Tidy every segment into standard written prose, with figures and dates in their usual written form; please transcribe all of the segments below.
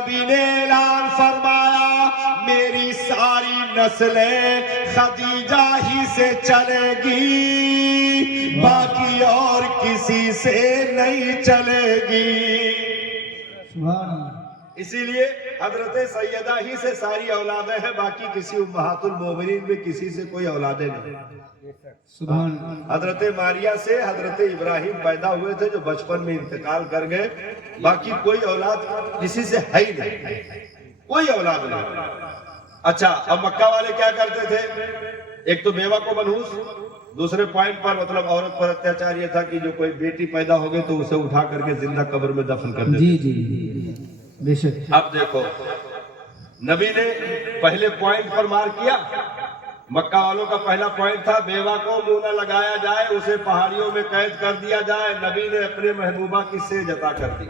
نبی نے اعلان فرمایا میری ساری نسلیں خدیجہ ہی سے چلے گی، باقی اور کسی سے نہیں چلے گی۔ سبحان اللہ۔ اسی لیے حضرت سیدہ ہی سے ساری اولادیں ہیں، باقی کسی امہات المومنین میں کسی سے کوئی اولادیں نہیں۔ سبحان اللہ۔ حضرت ماریہ سے حضرت ابراہیم پیدا ہوئے تھے جو بچپن میں انتقال کر گئے، باقی کوئی اولاد کسی سے ہے ہی نہیں، کوئی اولاد نہیں۔ اچھا اب مکہ والے کیا کرتے تھے؟ ایک تو بیوہ کو منحوس، دوسرے پوائنٹ پر مطلب عورت پر اتیاچار یہ تھا کہ جو کوئی بیٹی پیدا ہو گئی تو اسے اٹھا کر کے زندہ قبر میں دفن کر دیتے جی جی جی بے شک۔ اب دیکھو نبی نے پہلے پوائنٹ پر مار کیا، مکہ والوں کا پہلا پوائنٹ تھا بیوہ کو منہ نہ لگایا جائے، اسے پہاڑیوں میں قید کر دیا جائے۔ نبی نے اپنے محبوبہ کی سیج عطا کر دی،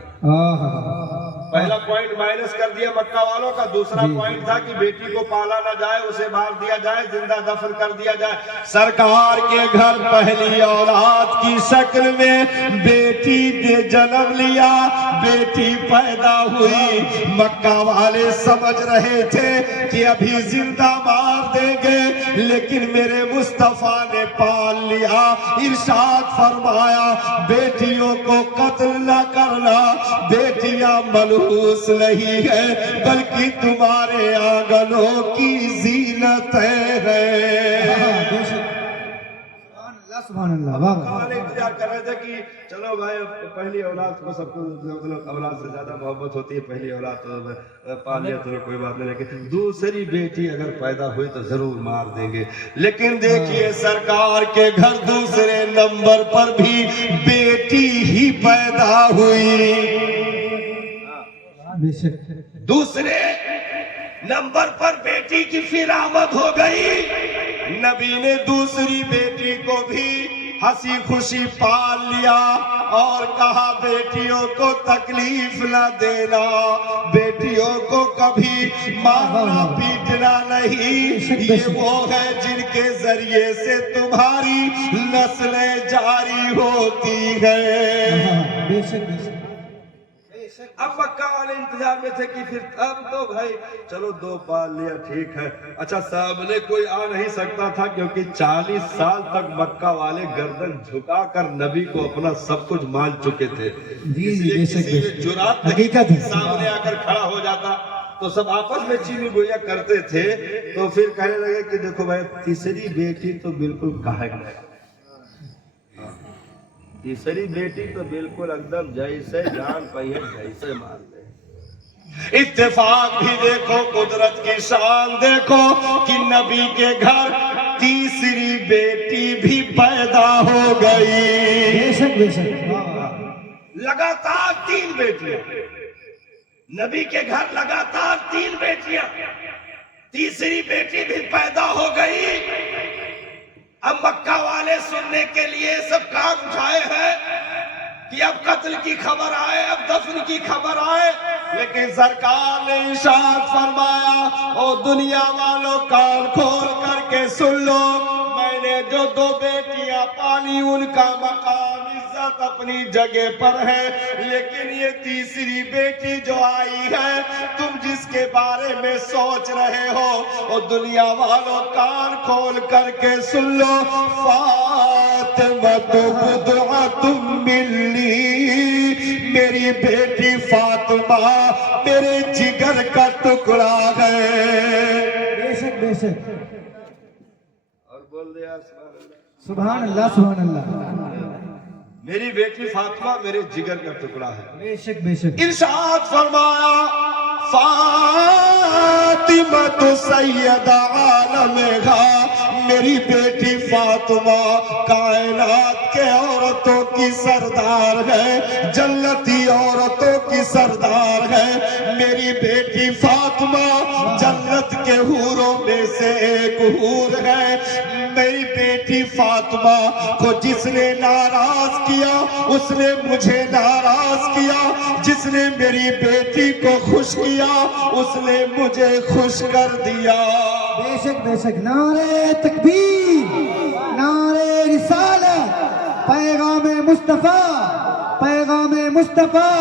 پہلا پوائنٹ مائنس کر دیا مکہ والوں کا۔ دوسرا پوائنٹ تھا کہ بیٹی کو پالا نہ جائے، اسے مار دیا جائے، زندہ دفن کر دیا جائے۔ سرکار کے گھر پہلی اولاد کی شکل میں بیٹی نے جنم لیا، بیٹی پیدا ہوئی۔ مکہ والے سمجھ رہے تھے کہ ابھی زندہ مار دیں گے، لیکن میرے مصطفیٰ نے پال لیا۔ ارشاد فرمایا بیٹیوں کو قتل نہ کرنا، بیٹیاں ملحوس نہیں ہے بلکہ تمہارے آنگنوں کی زینتیں ہیں۔ سبحان اللہ۔ مکہ والے انتظار کر رہے تھے کہ چلو بھائی پہلی اولاد کو سب کو اولاد سے زیادہ محبت ہوتی ہے، پہلی اولاد تو پال لیا تو کوئی بات نہیں، لیکن دوسری بیٹی اگر پیدا ہوئی تو ضرور مار دیں گے۔ لیکن دیکھیے سرکار کے گھر دوسرے نمبر پر بھی بیٹی ہی پیدا ہوئی، دوسرے نمبر پر بیٹی کی پھر آمد ہو گئی۔ نبی نے دوسری بیٹی کو بھی ہنسی خوشی پال لیا اور کہا بیٹیوں کو تکلیف نہ دینا، بیٹیوں کو کبھی مارنا پیٹنا نہیں، یہ وہ ہے جن کے ذریعے سے تمہاری نسلیں جاری ہوتی ہیں۔ اب مکہ والے انتظار میں تھے کہ پھر اب تو بھائی چلو دو پال لیا ٹھیک ہے۔ اچھا سامنے کوئی آ نہیں سکتا تھا کیونکہ 40 سال تک مکہ والے گردن جھکا کر نبی کو اپنا سب کچھ مان چکے تھے، اس لیے کسی میں جرات نہیں سامنے آ کر کھڑا ہو جاتا تو سب آپس میں چینی گویا کرتے تھے۔ تو پھر کہنے لگے کہ دیکھو بھائی تیسری بیٹی تو بالکل کہے گا، تیسری بیٹی تو بالکل اکدم جیسے جان پہیے جیسے مار دے۔ اتفاق بھی دیکھو، قدرت کی شان دیکھو کہ نبی کے گھر تیسری بیٹی بھی پیدا ہو گئی۔ لگاتار 3 بیٹیاں، نبی کے گھر لگاتار 3 بیٹیاں، تیسری بیٹی بھی پیدا ہو گئی۔ اب مکہ والے سننے کے لیے سب کام اٹھائے ہیں کہ اب قتل کی خبر آئے، اب دفن کی خبر آئے، لیکن سرکار نے ارشاد فرمایا او دنیا والوں کان کھول کر کے سن لو، میں نے جو 2 بیٹیاں پالی ان کا مقام عزت اپنی جگہ پر ہے، لیکن یہ تیسری بیٹی جو آئی ہے تم جس کے بارے میں سوچ رہے ہو، او دنیا والوں کان کھول کر کے سن لو، فاطمہ بضعۃ منی، میری بیٹی فاطمہ میرے جگر کا ٹکڑا ہے۔ بے شک بے شک۔ اور بول دیا سبحان اللہ سبحان اللہ۔ میری بیٹی فاطمہ میرے جگر کا ٹکڑا ہے۔ بے شک بے شک۔ ارشاد فرمایا فاطمہ تو سید عالمہا، میری بیٹی فاطمہ کائنات کے عورتوں کی سردار ہے، جنتی عورتوں کی سردار ہے۔ میری بیٹی فاطمہ جنت کے حوروں میں سے ایک حور ہے۔ میری بیٹی فاطمہ کو جس نے ناراض کیا اس نے مجھے ناراض کیا، جس نے میری بیٹی کو خوش کیا اس نے مجھے خوش کر دیا۔ بے شک بے شک۔ نعرہ تکبیر، نعرہ رسالت، پیغام مصطفیٰ، پیغام مصطفیٰ،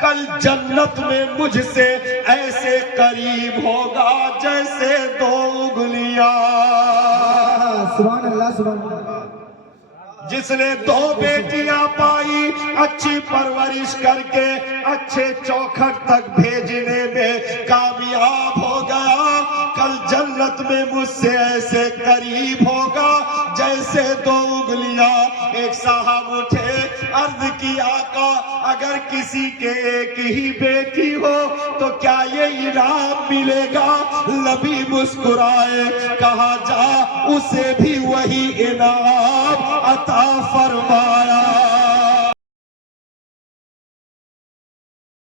کل جنت میں مجھ سے ایسے قریب ہوگا جیسے دو انگلیاں. سبحان اللہ سبحان اللہ. جس نے دو بیٹیاں پائی اچھی پرورش کر کے اچھے چوکھٹ تک بھیجنے میں کامیاب ہو گیا کل جنت میں مجھ سے ایسے قریب ہوگا جیسے دو انگلیاں. ایک صاحب اٹھے عرض کی آقا اگر کسی کے ایک ہی بیٹی ہو تو کیا یہ انعام ملے گا؟ نبی مسکرائے کہا جا اسے بھی وہی انعام عطا فرمایا.